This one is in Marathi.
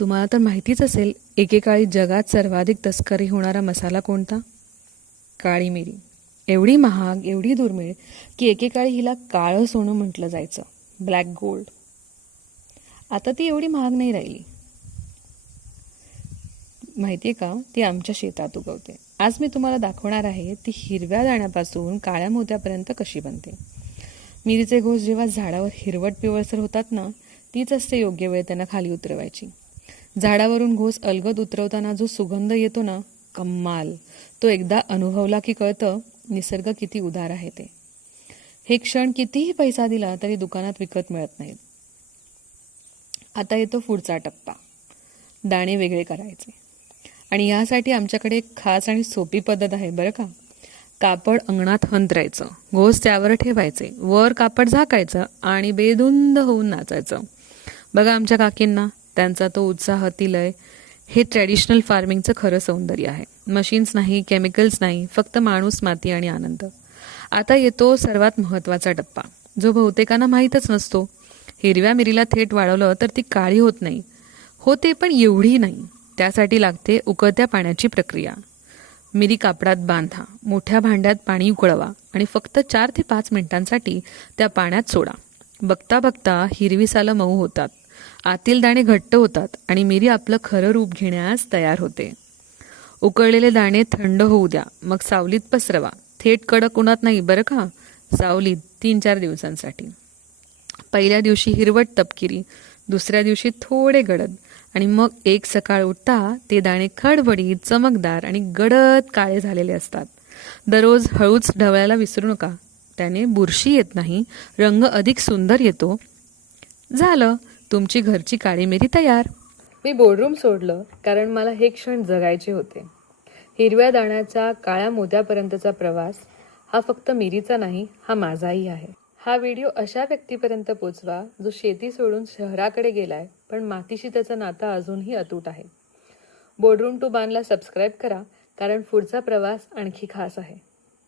तुम्हाला तर माहितीच असेल, एकेकाळी जगात सर्वाधिक तस्करी होणारा मसाला कोणता? काळी मिरी. एवढी महाग, एवढी दुर्मिळ की एकेकाळी हिला काळं सोनं म्हटलं जायचं, ब्लॅक गोल्ड. आता ती एवढी महाग नाही राहिली. माहितीये का, ती आमच्या शेतात उगवते. आज मी तुम्हाला दाखवणार आहे ती हिरव्या दाण्यापासून काळ्या मोत्यापर्यंत कशी बनते. मिरीचे घोस जेव्हा झाडावर हिरवट पिवळसर होतात ना, तीच असते योग्य वेळ त्यांना खाली उतरवायची. झाडावरून घोस अलगद उतरवताना जो सुगंध येतो ना, कमाल. तो एकदा अनुभवला की कळतं निसर्ग किती उदार आहे ते. हे क्षण कितीही पैसा दिला तरी दुकानात विकत मिळत नाहीत. आता येतो पुढचा टप्पा, दाणे वेगळे करायचे. आणि यासाठी आमच्याकडे एक खास आणि सोपी पद्धत आहे बरं का. कापड अंगणात हंतरायचं, घोस त्यावर ठेवायचे, वर कापड झाकायचं आणि बेधुंद होऊन नाचायचं. बघा आमच्या काकींना, त्यांचा तो उत्साह, ती लय, हे ट्रॅडिशनल फार्मिंगचं खरं सौंदर्य आहे. मशीन्स नाही, केमिकल्स नाही, फक्त माणूस, माती आणि आनंद. आता येतो सर्वात महत्त्वाचा टप्पा, जो बहुतेकांना माहीतच नसतो. हिरव्या मिरीला थेट वाळवलं तर ती काळी होत नाही, होते पण एवढी नाही. त्यासाठी लागते उकळत्या पाण्याची प्रक्रिया. मिरी कापडात बांधा, मोठ्या भांड्यात पाणी उकळवा आणि फक्त 4 ते 5 मिनिटांसाठी त्या पाण्यात सोडा. बघता बघता हिरवी सालं मऊ होतात, आतील दाणे घट्ट होतात आणि मिरी आपलं खरं रूप घेण्यास तयार होते. उकळलेले दाणे थंड होऊ द्या, मग सावलीत पसरवा. थेट कडक उन्हात नाही बरं का, सावलीत 3-4 दिवसांसाठी. पहिल्या दिवशी हिरवट तपकिरी, दुसऱ्या दिवशी थोडे गडद आणि मग एक सकाळ उठता ते दाणे खडबडीत, चमकदार आणि गडद काळे झालेले असतात. दररोज हळूच ढवळायला विसरू नका, त्याने बुरशी येत नाही, रंग अधिक सुंदर येतो. झालं, तुमची घरची काळी मिरी तयार. मी बोर्डरूम सोडलं कारण मला हे क्षण जगायचे होते. हिरव्या दाण्याचा काळ्या मोत्यापर्यंतचा प्रवास हा फक्त मिरीचा नाही, हा माझाही आहे. हा व्हिडिओ अशा व्यक्तीपर्यंत पोचवा जो शेती सोडून शहराकडे गेलाय, पण मातीशी त्याचं नातं अजूनही अतूट आहे. बोर्डरूम टू बानला सबस्क्राईब करा, कारण पुढचा प्रवास आणखी खास आहे.